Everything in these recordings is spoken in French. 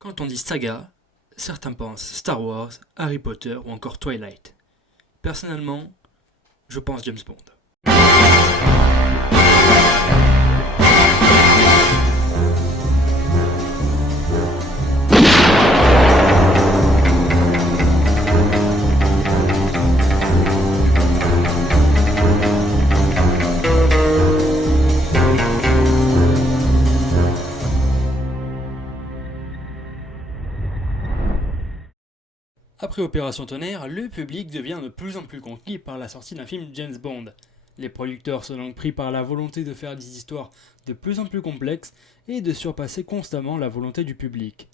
Quand on dit saga, certains pensent Star Wars, Harry Potter ou encore Twilight. Personnellement, je pense James Bond. Après Opération Tonnerre, le public devient de plus en plus conquis par la sortie d'un film James Bond. Les producteurs sont donc pris par la volonté de faire des histoires de plus en plus complexes et de surpasser constamment la volonté du public.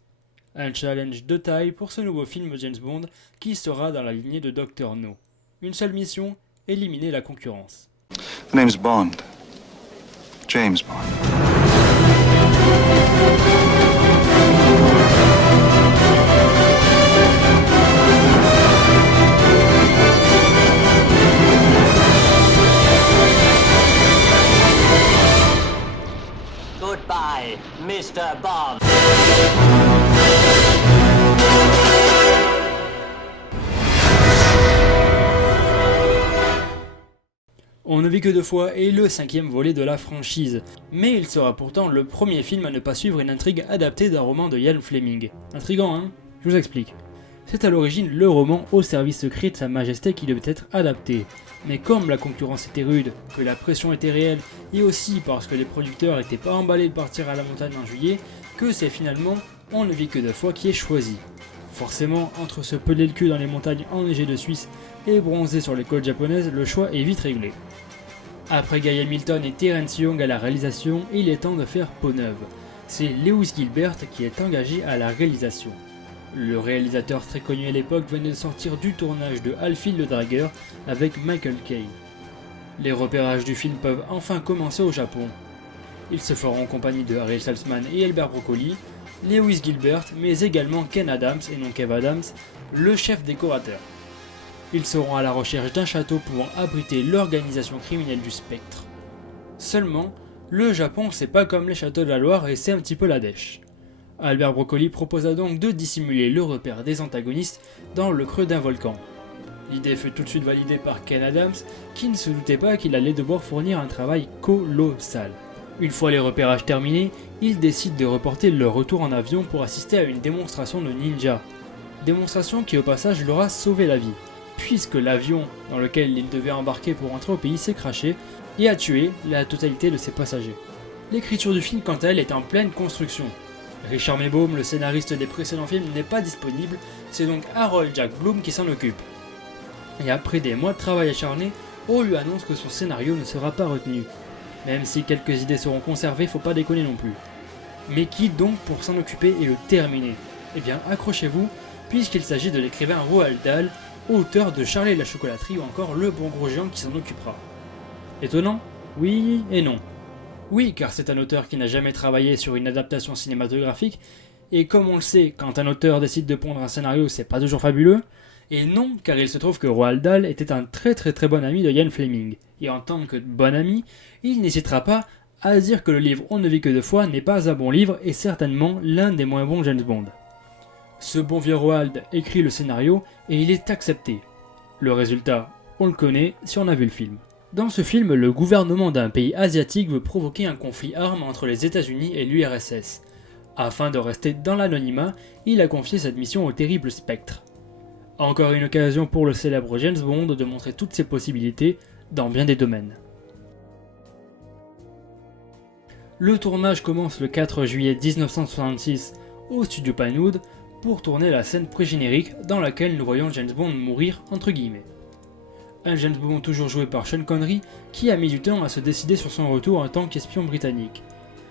Un challenge de taille pour ce nouveau film James Bond qui sera dans la lignée de Dr. No. Une seule mission, éliminer la concurrence. The name's Bond. James Bond. Goodbye, Mr. Bond. On ne vit que deux fois est le cinquième volet de la franchise, mais il sera pourtant le premier film à ne pas suivre une intrigue adaptée d'un roman de Ian Fleming. Intriguant, hein? Je vous explique. C'est à l'origine le roman Au service secret de Sa Majesté qui devait être adapté. Mais comme la concurrence était rude, que la pression était réelle, et aussi parce que les producteurs n'étaient pas emballés de partir à la montagne en juillet, que c'est finalement On ne vit que deux fois qui est choisi. Forcément, entre se peler le cul dans les montagnes enneigées de Suisse et bronzer sur les côtes japonaises, le choix est vite réglé. Après Guy Hamilton et Terence Young à la réalisation, il est temps de faire peau neuve. C'est Lewis Gilbert qui est engagé à la réalisation. Le réalisateur très connu à l'époque venait de sortir du tournage de Alfil le Dragueur avec Michael Caine. Les repérages du film peuvent enfin commencer au Japon. Ils se feront en compagnie de Harry Saltzman et Albert Broccoli, Lewis Gilbert, mais également Ken Adams et non Kev Adams, le chef décorateur. Ils seront à la recherche d'un château pouvant abriter l'organisation criminelle du Spectre. Seulement, le Japon c'est pas comme les châteaux de la Loire et c'est un petit peu la dèche. Albert Broccoli proposa donc de dissimuler le repère des antagonistes dans le creux d'un volcan. L'idée fut tout de suite validée par Ken Adams, qui ne se doutait pas qu'il allait devoir fournir un travail colossal. Une fois les repérages terminés, ils décident de reporter leur retour en avion pour assister à une démonstration de ninja. Démonstration qui au passage leur a sauvé la vie, puisque l'avion dans lequel ils devaient embarquer pour rentrer au pays s'est crashé et a tué la totalité de ses passagers. L'écriture du film quant à elle est en pleine construction. Richard Maybaum, le scénariste des précédents films, n'est pas disponible, c'est donc Harold Jack Bloom qui s'en occupe. Et après des mois de travail acharné, on lui annonce que son scénario ne sera pas retenu. Même si quelques idées seront conservées, faut pas déconner non plus. Mais qui donc pour s'en occuper et le terminer? Eh bien accrochez-vous, puisqu'il s'agit de l'écrivain Roald Dahl, auteur de Charlie et la chocolaterie ou encore Le Bon Gros Géant qui s'en occupera. Étonnant? Oui et non. Oui, car c'est un auteur qui n'a jamais travaillé sur une adaptation cinématographique, et comme on le sait, quand un auteur décide de pondre un scénario, c'est pas toujours fabuleux. Et non, car il se trouve que Roald Dahl était un très bon ami de Ian Fleming, et en tant que bon ami, il n'hésitera pas à dire que le livre On ne vit que deux fois n'est pas un bon livre et certainement l'un des moins bons James Bond. Ce bon vieux Roald écrit le scénario et il est accepté. Le résultat, on le connaît si on a vu le film. Dans ce film, le gouvernement d'un pays asiatique veut provoquer un conflit armé entre les États-Unis et l'URSS. Afin de rester dans l'anonymat, il a confié cette mission au terrible Spectre. Encore une occasion pour le célèbre James Bond de montrer toutes ses possibilités dans bien des domaines. Le tournage commence le 4 juillet 1966 au studio Pinewood pour tourner la scène pré-générique dans laquelle nous voyons James Bond mourir entre guillemets. Un James Bond toujours joué par Sean Connery qui a mis du temps à se décider sur son retour en tant qu'espion britannique.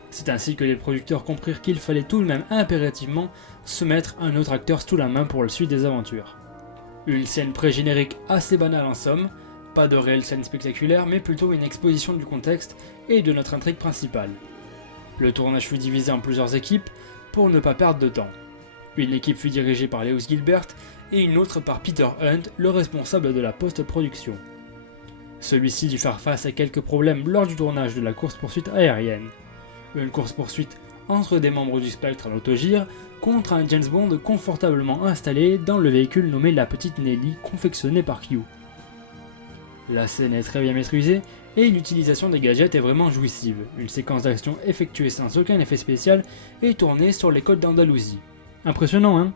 C'est ainsi que les producteurs comprirent qu'il fallait tout de même impérativement se mettre un autre acteur sous la main pour la suite des aventures. Une scène pré-générique assez banale en somme, pas de réelle scène spectaculaire mais plutôt une exposition du contexte et de notre intrigue principale. Le tournage fut divisé en plusieurs équipes pour ne pas perdre de temps. Une équipe fut dirigée par Lewis Gilbert et une autre par Peter Hunt, le responsable de la post-production. Celui-ci dut faire face à quelques problèmes lors du tournage de la course-poursuite aérienne. Une course-poursuite entre des membres du Spectre en autogire contre un James Bond confortablement installé dans le véhicule nommé la Petite Nelly confectionné par Q. La scène est très bien maîtrisée et l'utilisation des gadgets est vraiment jouissive. Une séquence d'action effectuée sans aucun effet spécial est tournée sur les côtes d'Andalousie. Impressionnant, hein?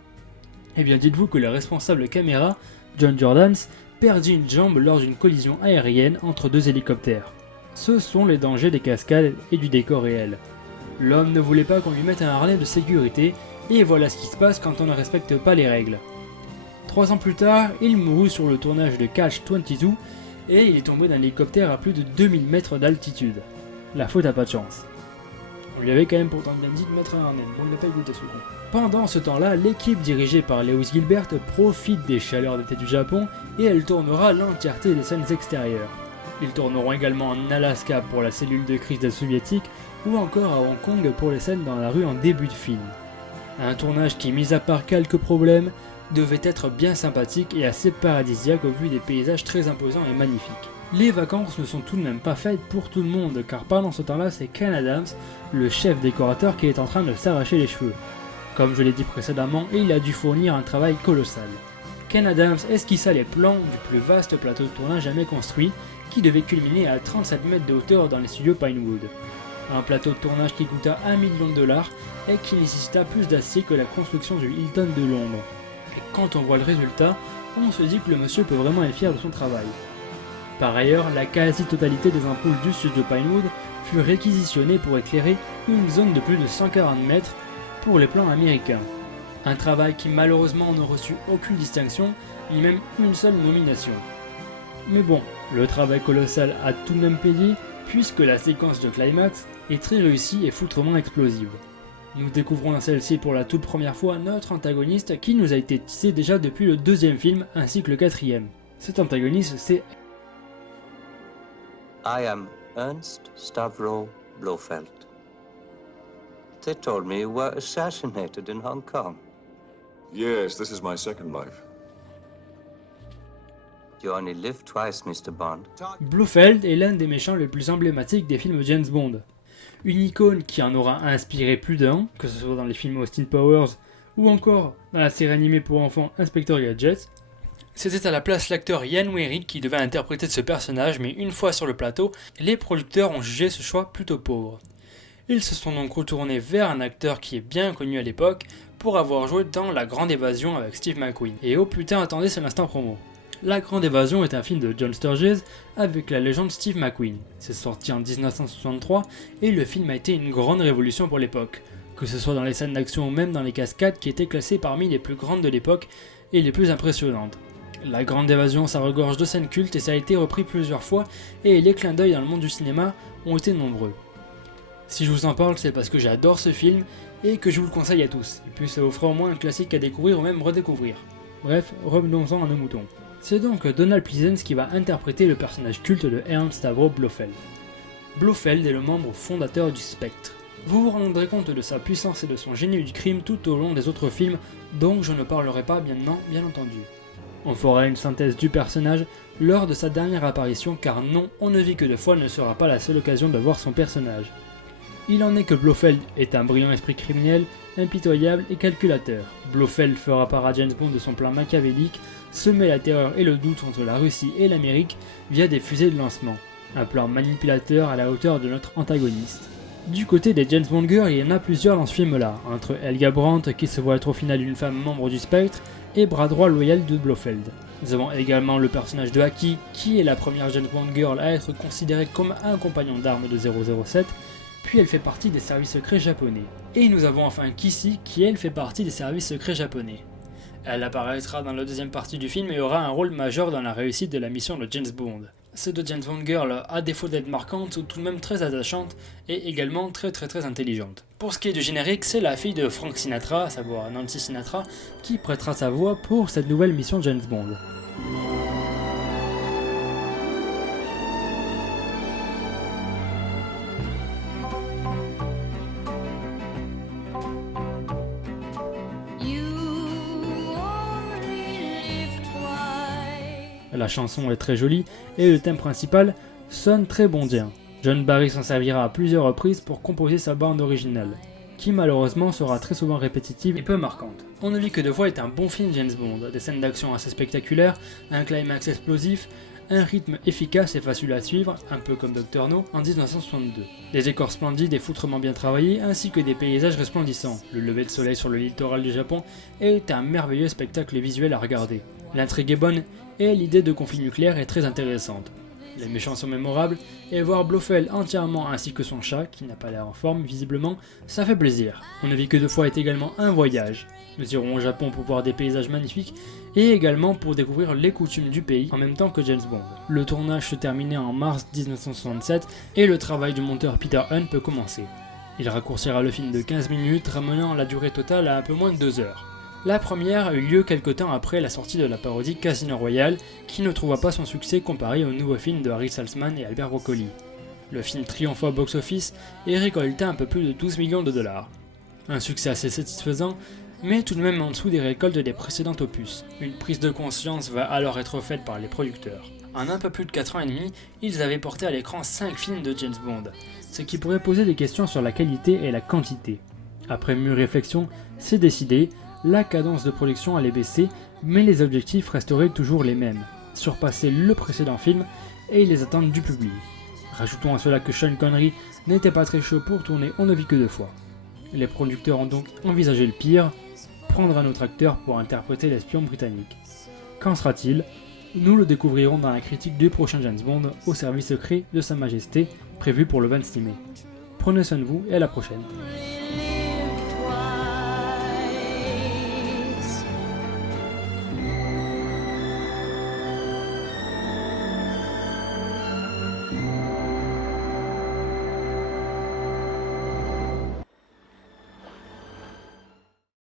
Eh bien dites-vous que le responsable caméra, John Jordans, perdit une jambe lors d'une collision aérienne entre deux hélicoptères. Ce sont les dangers des cascades et du décor réel. L'homme ne voulait pas qu'on lui mette un harnais de sécurité, et voilà ce qui se passe quand on ne respecte pas les règles. 3 ans plus tard, il mourut sur le tournage de Catch 22, et il est tombé d'un hélicoptère à plus de 2000 mètres d'altitude. La faute a pas de chance. On lui avait quand même pourtant bien dit de mettre un harnais, bon il n'a pas écouté ce con. Pendant ce temps-là, l'équipe dirigée par Lewis Gilbert profite des chaleurs d'été du Japon et elle tournera l'entièreté des scènes extérieures. Ils tourneront également en Alaska pour la cellule de crise des soviétiques ou encore à Hong Kong pour les scènes dans la rue en début de film. Un tournage qui, mis à part quelques problèmes, devait être bien sympathique et assez paradisiaque au vu des paysages très imposants et magnifiques. Les vacances ne sont tout de même pas faites pour tout le monde car pendant ce temps-là c'est Ken Adams, le chef décorateur qui est en train de s'arracher les cheveux. Comme je l'ai dit précédemment, il a dû fournir un travail colossal. Ken Adams esquissa les plans du plus vaste plateau de tournage jamais construit qui devait culminer à 37 mètres de hauteur dans les studios Pinewood. Un plateau de tournage qui coûta $1 million et qui nécessita plus d'acier que la construction du Hilton de Londres. Et quand on voit le résultat, on se dit que le monsieur peut vraiment être fier de son travail. Par ailleurs, la quasi-totalité des ampoules du studio Pinewood fut réquisitionnée pour éclairer une zone de plus de 140 mètres pour les plans américains. Un travail qui malheureusement ne reçut aucune distinction, ni même une seule nomination. Mais bon, le travail colossal a tout de même payé, puisque la séquence de climax est très réussie et foutrement explosive. Nous découvrons dans celle-ci pour la toute première fois notre antagoniste qui nous a été teasé déjà depuis le 2e film ainsi que le 4e. Cet antagoniste c'est... I am Ernst Stavro Blofeld. They told me you were assassinated in Hong Kong. Yes, this is my second life. You only live twice, Mr. Bond. Blofeld est l'un des méchants les plus emblématiques des films James Bond. Une icône qui en aura inspiré plus d'un, que ce soit dans les films Austin Powers ou encore dans la série animée pour enfants Inspector Gadget. C'était à la place l'acteur Ian Weary qui devait interpréter ce personnage, mais une fois sur le plateau, les producteurs ont jugé ce choix plutôt pauvre. Ils se sont donc retournés vers un acteur qui est bien connu à l'époque pour avoir joué dans La Grande Évasion avec Steve McQueen. Et oh putain, attendez, c'est l'instant promo. La Grande Évasion est un film de John Sturges avec la légende Steve McQueen. C'est sorti en 1963 et le film a été une grande révolution pour l'époque, que ce soit dans les scènes d'action ou même dans les cascades qui étaient classées parmi les plus grandes de l'époque et les plus impressionnantes. La Grande Évasion, ça regorge de scènes cultes et ça a été repris plusieurs fois et les clins d'œil dans le monde du cinéma ont été nombreux. Si je vous en parle, c'est parce que j'adore ce film et que je vous le conseille à tous. Et puis ça vous fera au moins un classique à découvrir ou même redécouvrir. Bref, revenons-en à nos moutons. C'est donc Donald Pleasence qui va interpréter le personnage culte de Ernst Stavro Blofeld. Blofeld est le membre fondateur du Spectre. Vous vous rendrez compte de sa puissance et de son génie du crime tout au long des autres films, donc je ne parlerai pas maintenant, bien entendu. On fera une synthèse du personnage lors de sa dernière apparition car non, On ne vit que 2 fois ne sera pas la seule occasion de voir son personnage. Il en est que Blofeld est un brillant esprit criminel, impitoyable et calculateur. Blofeld fera part à James Bond de son plan machiavélique, semer la terreur et le doute entre la Russie et l'Amérique via des fusées de lancement. Un plan manipulateur à la hauteur de notre antagoniste. Du côté des James Bond Girls, il y en a plusieurs dans ce film-là, entre Helga Brandt qui se voit être au final une femme membre du Spectre et bras droit loyal de Blofeld. Nous avons également le personnage de Aki, qui est la première James Bond Girl à être considérée comme un compagnon d'armes de 007, puis elle fait partie des services secrets japonais. Et nous avons enfin Kissy, qui elle fait partie des services secrets japonais. Elle apparaîtra dans la 2e partie du film et aura un rôle majeur dans la réussite de la mission de James Bond. Ces 2 James Bond Girls, à défaut d'être marquantes, sont tout de même très attachantes et également très intelligentes. Pour ce qui est du générique, c'est la fille de Frank Sinatra, à savoir Nancy Sinatra, qui prêtera sa voix pour cette nouvelle mission James Bond. La chanson est très jolie et le thème principal sonne très bondien. John Barry s'en servira à plusieurs reprises pour composer sa bande originale. qui malheureusement sera très souvent répétitive et peu marquante. On ne vit que deux fois est un bon film James Bond, des scènes d'action assez spectaculaires, un climax explosif, un rythme efficace et facile à suivre, un peu comme Dr No en 1962. Des décors splendides et foutrement bien travaillés, ainsi que des paysages resplendissants. Le lever de soleil sur le littoral du Japon est un merveilleux spectacle visuel à regarder. L'intrigue est bonne et l'idée de conflit nucléaire est très intéressante. Les méchants sont mémorables, et voir Blofeld entièrement ainsi que son chat, qui n'a pas l'air en forme visiblement, ça fait plaisir. On ne vit que deux fois est également un voyage. Nous irons au Japon pour voir des paysages magnifiques, et également pour découvrir les coutumes du pays en même temps que James Bond. Le tournage se terminait en mars 1967, et le travail du monteur Peter Hunt peut commencer. Il raccourcira le film de 15 minutes, ramenant la durée totale à un peu moins de 2 heures. La première eut lieu quelque temps après la sortie de la parodie Casino Royale, qui ne trouva pas son succès comparé au nouveau film de Harry Saltzman et Albert Broccoli. Le film triompha au box-office et récolta un peu plus de 12 millions de dollars. Un succès assez satisfaisant, mais tout de même en dessous des récoltes des précédents opus. Une prise de conscience va alors être faite par les producteurs. En un peu plus de 4 ans et demi, ils avaient porté à l'écran 5 films de James Bond, ce qui pourrait poser des questions sur la qualité et la quantité. Après mûre réflexion, c'est décidé, la cadence de production allait baisser, mais les objectifs resteraient toujours les mêmes, surpasser le précédent film et les attentes du public. Rajoutons à cela que Sean Connery n'était pas très chaud pour tourner On ne vit que deux fois. Les producteurs ont donc envisagé le pire, prendre un autre acteur pour interpréter l'espion britannique. Qu'en sera-t-il ? Nous le découvrirons dans la critique du prochain James Bond au service secret de Sa Majesté, prévu pour le 26 mai. Prenez soin de vous et à la prochaine.